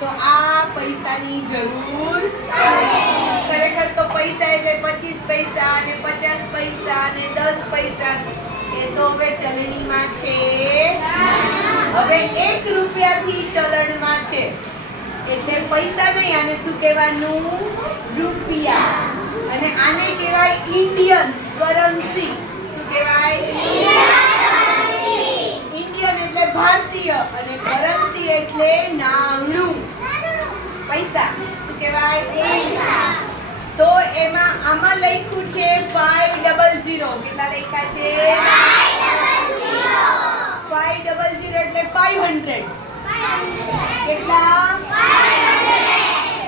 તો આ પૈસાની જરૂર ખરેખર તો પૈસા એટલે 25 પૈસા અને 50 પૈસા અને 10 પૈસા એ તો હવે ચલણીમાં છે. હવે 1 રૂપિયાથી ચલણમાં છે એટલે પૈસા નહીં, આને શું કહેવાનું? રૂપિયા. અને આને કહેવાય ઇન્ડિયન કરન્સી. શું કહેવાય? ઇન્ડિયન એટલે ભારતીય અને કરન્સી એટલે નાણું, પૈસા. શું કહેવાય? પૈસા. તો એમાં આમાં લખ્યું છે 500. કેટલા લખ્યા છે? 500 એટલે 500. કેટલા?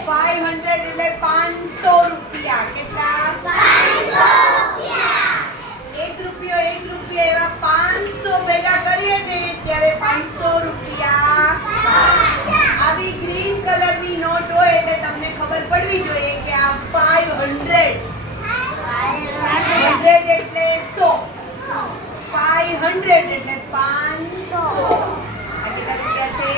500 એટલે 500 રૂપિયા. કેટલા? 1 રૂપિયો એવા 500 ભેગા કરીએ ને ત્યારે 500 રૂપિયા. આવી ગ્રીન કલરની નોટ હોય એટલે તમને ખબર પડવી જોઈએ કે આ 500 એટલે 100. 500 એટલે 500. આ કેટલા રૂપિયા છે?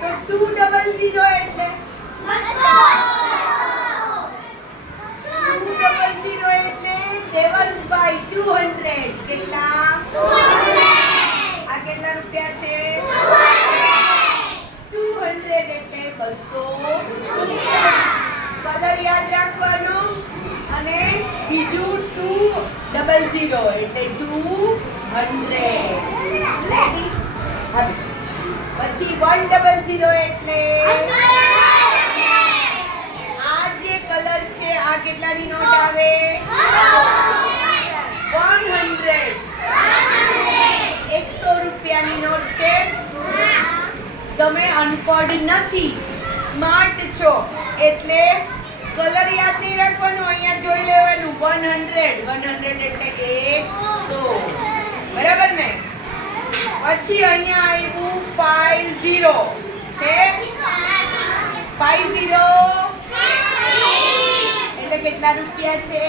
તો 200 એટલે 200 એટલે દેવર્ષભાઈ 200. કેટલા? આ કેટલા રૂપિયા છે? 200 એટલે 200. કલર યાદ રાખવાનો અને બીજું 200 એટલે 200. રેડી? હવે પછી 100 એટલે આ જે કલર છે આ કેટલાની નોટ આવે? 100. 100 રૂપિયાની નોટ છે. તમે અનપઢ નથી, સ્માર્ટ છો એટલે કલર યાદ નહીં રાખવાનો, અહીંયા જોઈ લેવાનું. 100 એટલે 100. બરાબર ને? પછી અહીંયા આવ્યું 50 છે. 50 એટલે કેટલા રૂપિયા છે?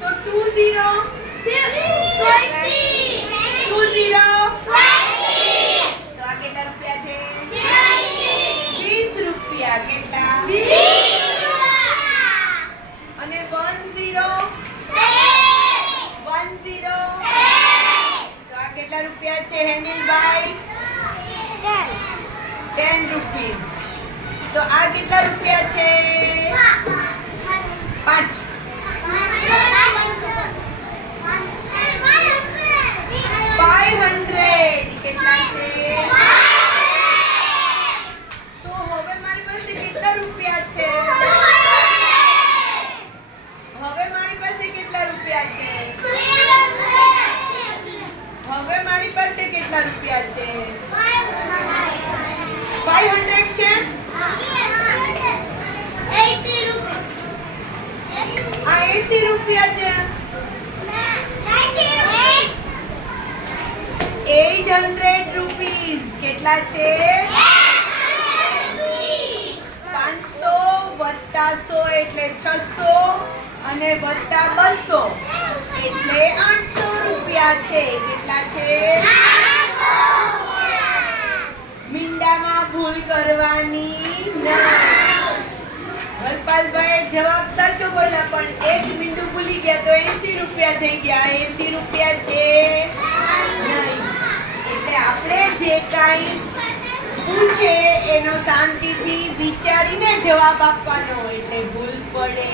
તો 20 તો આ કેટલા રૂપિયા છે? 20 રૂપિયા. કેટલા? અને 10 તો આ કેટલા રૂપિયા છે હેનિલભાઈ? 10 રૂપીસ. તો આ કેટલા રૂપિયા છે? 5. કેટલા છે? તો હવે મારી પાસે કેટલા રૂપિયા છે? હવે મારી પાસે કેટલા રૂપિયા છે? હવે મારી પાસે કેટલા રૂપિયા છે? 500 છે. આ 80 રૂપિયા છે. 800 રૂપીસ. કેટલા છે? 500 વત્તા 100 એટલે 600 અને વત્તા 200 એટલે 800 રૂપિયા છે. કેટલા છે? મીંડામાં ભૂલ કરવાની નહીં. હરપાલભાઈ જવાબ સાચો બોલ્યા પણ એક મીંડું ભૂલી ગયા તો 80 રૂપિયા થઈ ગયા. 80 રૂપિયા છે નહીં. એટલે આપણે જે કાંઈ પૂછે એનો શાંતિથી વિચારીને જવાબ આપવાનો એટલે ભૂલ પડે